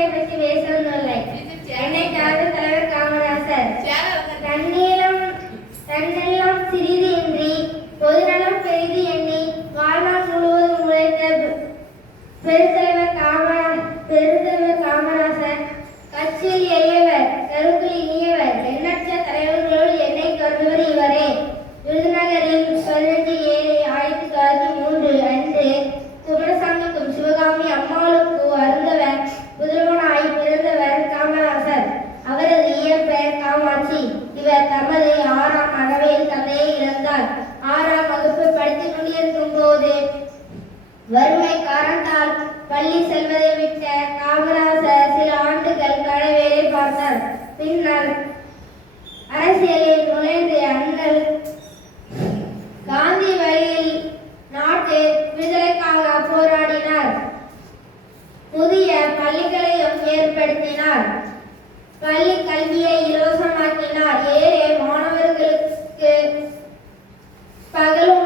என்னை பற்றி பேசவும் இல்லை. என்னை சார்ந்த தலைவர் காமராசர். தன்னெல்லாம் சிறிது இன்றி பொதுநலம் பெரிது எண்ணி வாழ்நாள் முழுவதும் உழைத்த பெருந்தலைவர் காமராசர். கட்சியில் எளியவர், கருத்தில் இனியவர், எண்ணற்ற தலைவர்களுள் என்னை கருதுவர் இவரே. விருதுநகரில் 15/7/1903 அன்று குமரசாமிக்கும் சிவகாமி அம்மாளுக்கு அருந்தவர் புதல்வனாய் பிறந்தவர் காமராசர். அவரது இயற்பெயர் காமாட்சி. இவர் தமது 6ஆம் அகவையில் தந்தையை இழந்தார். 6ஆம் வகுப்பு படித்துக் கொண்டிருக்கும் போது வறுமை காரணத்தால் பள்ளி செல்வதை விட்ட காமராசர் சில ஆண்டுகள் கடை வேலை பார்த்தார். பின்னர் அரசியலில் நுழைந்து அண்ணல் காந்தி வழியில் நாட்டு விடுதலைக்காக போராடினார். புதிய பள்ளிகளையும் ஏற்படுத்தினார். பள்ளி கல்வியை இலவசமாக்கினார். ஏழை மாணவர்களுக்கு பகலும்